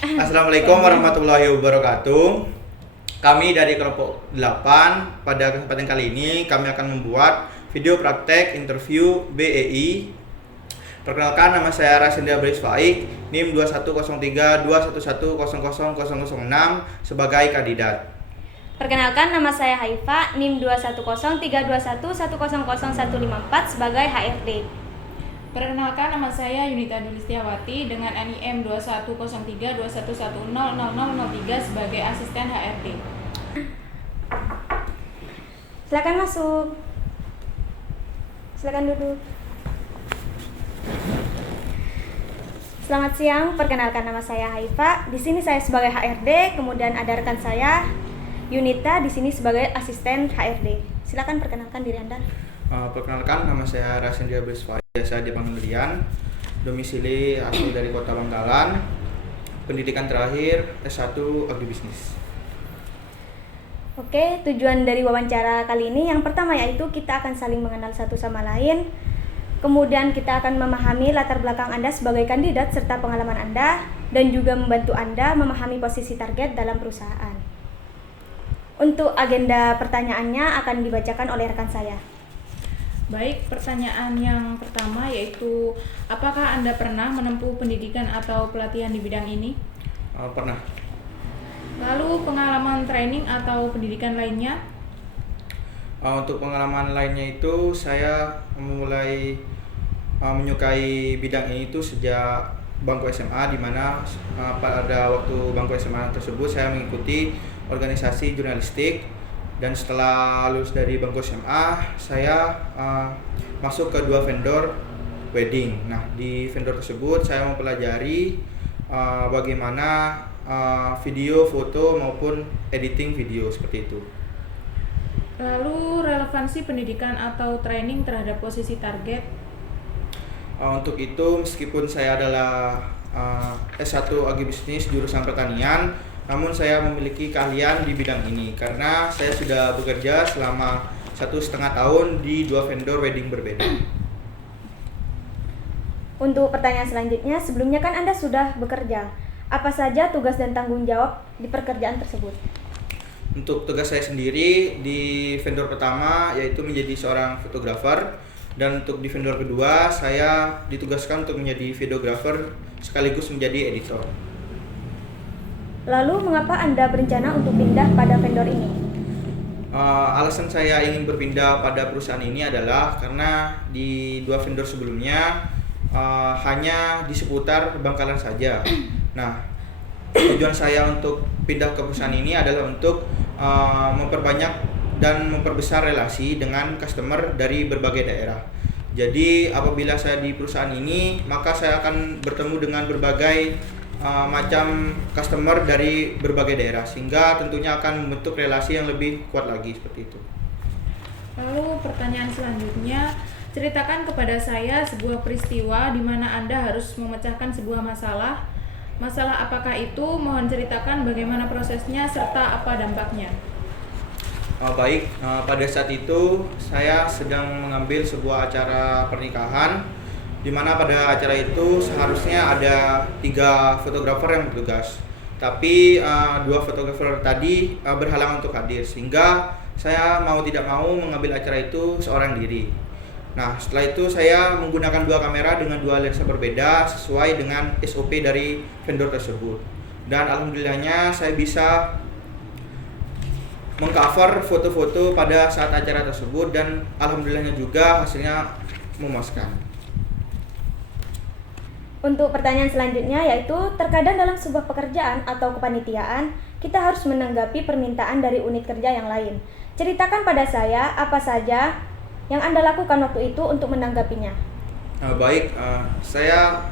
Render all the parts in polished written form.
Assalamualaikum warahmatullahi wabarakatuh. Kami dari kelompok 8, pada kesempatan kali ini kami akan membuat video praktek interview BEI. Perkenalkan, nama saya Rasendra Brisfaik, NIM 210321100006 sebagai kandidat. Perkenalkan, nama saya Haifa, NIM 210321100154 sebagai HRD. Perkenalkan, nama saya Yunita Dulistiawati dengan NIM 210321100003 sebagai asisten HRD. Silakan masuk. Silakan duduk. Selamat siang, perkenalkan nama saya Haifa. Di sini saya sebagai HRD, kemudian ada rekan saya Yunita di sini sebagai asisten HRD. Silakan perkenalkan diri Anda. Perkenalkan, nama saya Rasendra Brisfaik, biasa dipanggil Rian. Domisili asli dari Kota Bangkalan. Pendidikan terakhir S1 Agribisnis. Oke, tujuan dari wawancara kali ini yang pertama yaitu kita akan saling mengenal satu sama lain. Kemudian kita akan memahami latar belakang Anda sebagai kandidat serta pengalaman Anda dan juga membantu Anda memahami posisi target dalam perusahaan. Untuk agenda pertanyaannya akan dibacakan oleh rekan saya. Baik, pertanyaan yang pertama yaitu apakah Anda pernah menempuh pendidikan atau pelatihan di bidang ini? Pernah. Lalu pengalaman training atau pendidikan lainnya? Untuk pengalaman lainnya itu saya mulai menyukai bidang ini itu sejak bangku SMA, di mana pada waktu bangku SMA tersebut saya mengikuti organisasi jurnalistik, dan setelah lulus dari bangku SMA saya masuk ke 2 vendor wedding. Nah, di vendor tersebut saya mempelajari bagaimana video, foto maupun editing video seperti itu. Lalu relevansi pendidikan atau training terhadap posisi target? Untuk itu, meskipun saya adalah S1 Agribisnis jurusan pertanian, namun saya memiliki keahlian di bidang ini karena saya sudah bekerja selama 1,5 tahun di 2 vendor wedding berbeda. Untuk pertanyaan selanjutnya, sebelumnya kan Anda sudah bekerja. Apa saja tugas dan tanggung jawab di pekerjaan tersebut? Untuk tugas saya sendiri di vendor pertama yaitu menjadi seorang fotografer, dan untuk di vendor kedua saya ditugaskan untuk menjadi videografer sekaligus menjadi editor. Lalu mengapa Anda berencana untuk pindah pada vendor ini? Alasan saya ingin berpindah pada perusahaan ini adalah karena di 2 vendor sebelumnya hanya di seputar Bangkalan saja. Nah, tujuan saya untuk pindah ke perusahaan ini adalah untuk memperbanyak dan memperbesar relasi dengan customer dari berbagai daerah. Jadi apabila saya di perusahaan ini, maka saya akan bertemu dengan berbagai macam customer dari berbagai daerah, sehingga tentunya akan membentuk relasi yang lebih kuat lagi seperti itu. Lalu pertanyaan selanjutnya, ceritakan kepada saya sebuah peristiwa di mana Anda harus memecahkan sebuah masalah. Masalah apakah itu? Mohon ceritakan bagaimana prosesnya serta apa dampaknya. Baik, pada saat itu saya sedang mengambil sebuah acara pernikahan, di mana pada acara itu seharusnya ada 3 fotografer yang bertugas. Tapi 2 fotografer tadi berhalangan untuk hadir, sehingga saya mau tidak mau mengambil acara itu seorang diri. Nah, setelah itu saya menggunakan 2 kamera dengan 2 lensa berbeda sesuai dengan SOP dari vendor tersebut. Dan alhamdulillahnya saya bisa mengcover foto-foto pada saat acara tersebut, dan alhamdulillahnya juga hasilnya memuaskan. Untuk pertanyaan selanjutnya yaitu terkadang dalam sebuah pekerjaan atau kepanitiaan kita harus menanggapi permintaan dari unit kerja yang lain. Ceritakan pada saya apa saja yang Anda lakukan waktu itu untuk menanggapinya. Baik, saya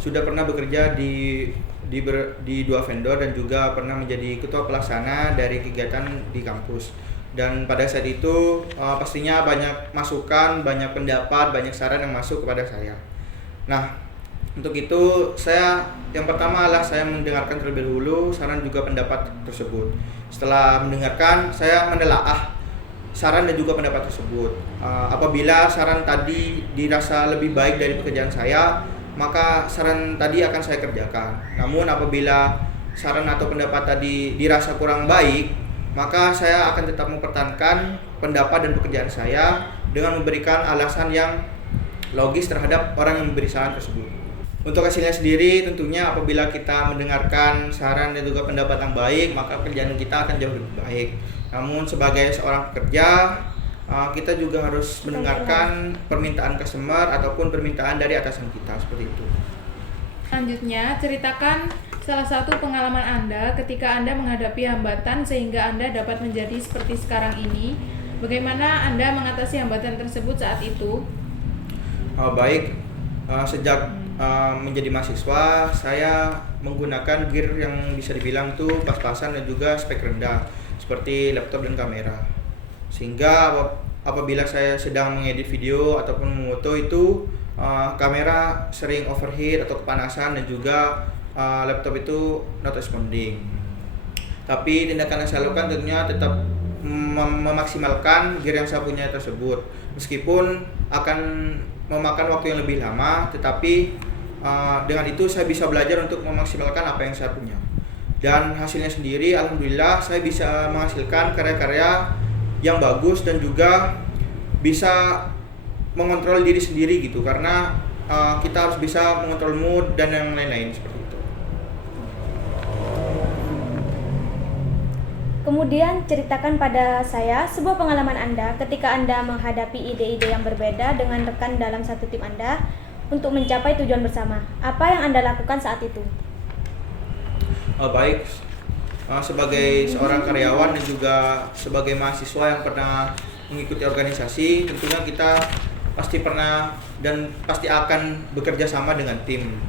sudah pernah bekerja di 2 vendor dan juga pernah menjadi ketua pelaksana dari kegiatan di kampus. Dan pada saat itu pastinya banyak masukan, banyak pendapat, banyak saran yang masuk kepada saya. Nah, untuk itu saya yang pertama adalah saya mendengarkan terlebih dahulu saran juga pendapat tersebut. Setelah mendengarkan, saya menelaah saran dan juga pendapat tersebut. Apabila saran tadi dirasa lebih baik dari pekerjaan saya, maka saran tadi akan saya kerjakan. Namun apabila saran atau pendapat tadi dirasa kurang baik, maka saya akan tetap mempertahankan pendapat dan pekerjaan saya dengan memberikan alasan yang logis terhadap orang yang memberi saran tersebut. Untuk hasilnya sendiri tentunya apabila kita mendengarkan saran dan juga pendapat yang baik, maka pekerjaan kita akan jauh lebih baik. Namun sebagai seorang pekerja, kita juga harus mendengarkan permintaan customer ataupun permintaan dari atasan kita, seperti itu. Selanjutnya, ceritakan salah satu pengalaman Anda ketika Anda menghadapi hambatan sehingga Anda dapat menjadi seperti sekarang ini. Bagaimana Anda mengatasi hambatan tersebut saat itu? Sejak menjadi mahasiswa, saya menggunakan gear yang bisa dibilang tuh pas-pasan dan juga spek rendah seperti laptop dan kamera. Sehingga apabila saya sedang mengedit video ataupun memoto itu kamera sering overheat atau kepanasan dan juga laptop itu not responding. Tapi tindakan yang saya lakukan tentunya tetap memaksimalkan gear yang saya punya tersebut. Meskipun akan memakan waktu yang lebih lama, tetapi dengan itu saya bisa belajar untuk memaksimalkan apa yang saya punya. Dan hasilnya sendiri alhamdulillah saya bisa menghasilkan karya-karya yang bagus dan juga bisa mengontrol diri sendiri gitu, karena kita harus bisa mengontrol mood dan yang lain-lain seperti itu. Kemudian ceritakan pada saya sebuah pengalaman Anda ketika Anda menghadapi ide-ide yang berbeda dengan rekan dalam satu tim Anda untuk mencapai tujuan bersama. Apa yang Anda lakukan saat itu? Sebagai seorang karyawan dan juga sebagai mahasiswa yang pernah mengikuti organisasi, tentunya kita pasti pernah dan pasti akan bekerja sama dengan tim.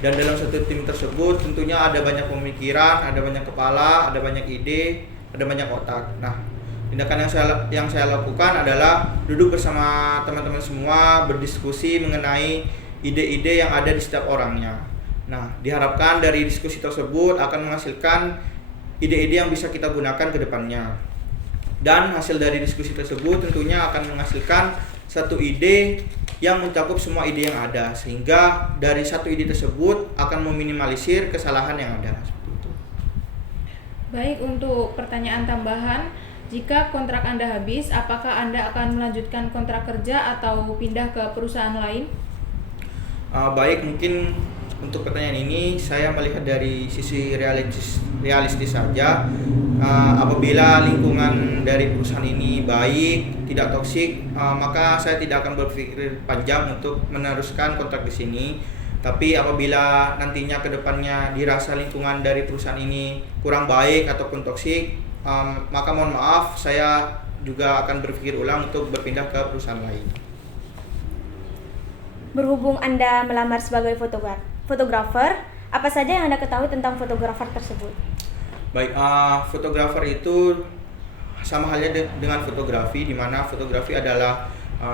Dan dalam satu tim tersebut tentunya ada banyak pemikiran, ada banyak kepala, ada banyak ide, ada banyak otak. Nah, tindakan yang saya lakukan adalah duduk bersama teman-teman semua, berdiskusi mengenai ide-ide yang ada di setiap orangnya. Nah, diharapkan dari diskusi tersebut akan menghasilkan ide-ide yang bisa kita gunakan ke depannya. Dan hasil dari diskusi tersebut tentunya akan menghasilkan satu ide yang mencakup semua ide yang ada, sehingga dari satu ide tersebut akan meminimalisir kesalahan yang ada. Seperti itu. Baik, untuk pertanyaan tambahan, jika kontrak Anda habis, apakah Anda akan melanjutkan kontrak kerja atau pindah ke perusahaan lain? Mungkin untuk pertanyaan ini saya melihat dari sisi realistis saja. Apabila lingkungan dari perusahaan ini baik, tidak toksik, maka saya tidak akan berpikir panjang untuk meneruskan kontrak di sini. Tapi apabila nantinya ke depannya dirasa lingkungan dari perusahaan ini kurang baik ataupun toksik, maka mohon maaf, saya juga akan berpikir ulang untuk berpindah ke perusahaan lain. Berhubung Anda melamar sebagai fotografer, apa saja yang Anda ketahui tentang fotografer tersebut? Fotografer itu sama halnya dengan fotografi, di mana fotografi adalah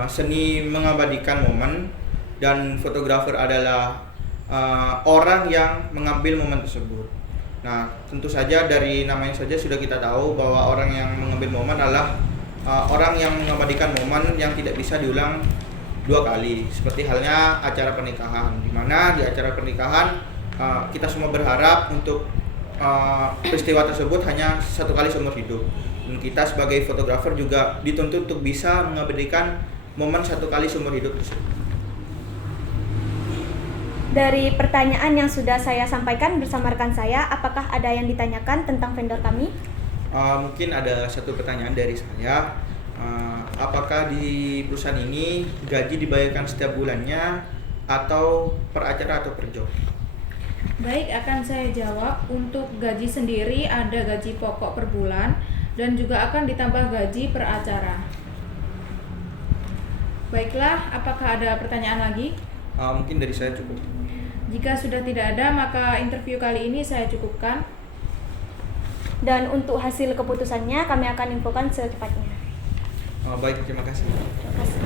seni mengabadikan momen dan fotografer adalah orang yang mengambil momen tersebut. Nah, tentu saja dari namanya saja sudah kita tahu bahwa orang yang mengambil momen adalah orang yang mengabadikan momen yang tidak bisa diulang dua kali, seperti halnya acara pernikahan, di mana di acara pernikahan kita semua berharap untuk peristiwa tersebut hanya satu kali seumur hidup. Dan kita sebagai fotografer juga dituntut untuk bisa mengabadikan momen satu kali seumur hidup tersebut. Dari pertanyaan yang sudah saya sampaikan bersama rekan saya, apakah ada yang ditanyakan tentang vendor kami? Mungkin ada satu pertanyaan dari saya. Apakah di perusahaan ini gaji dibayarkan setiap bulannya atau per acara atau per job? Baik, akan saya jawab. Untuk gaji sendiri ada gaji pokok per bulan dan juga akan ditambah gaji per acara. Baiklah, apakah ada pertanyaan lagi? Mungkin dari saya cukup. Jika sudah tidak ada, maka interview kali ini saya cukupkan. Dan untuk hasil keputusannya kami akan infokan secepatnya. Baik, terima kasih. Terima kasih.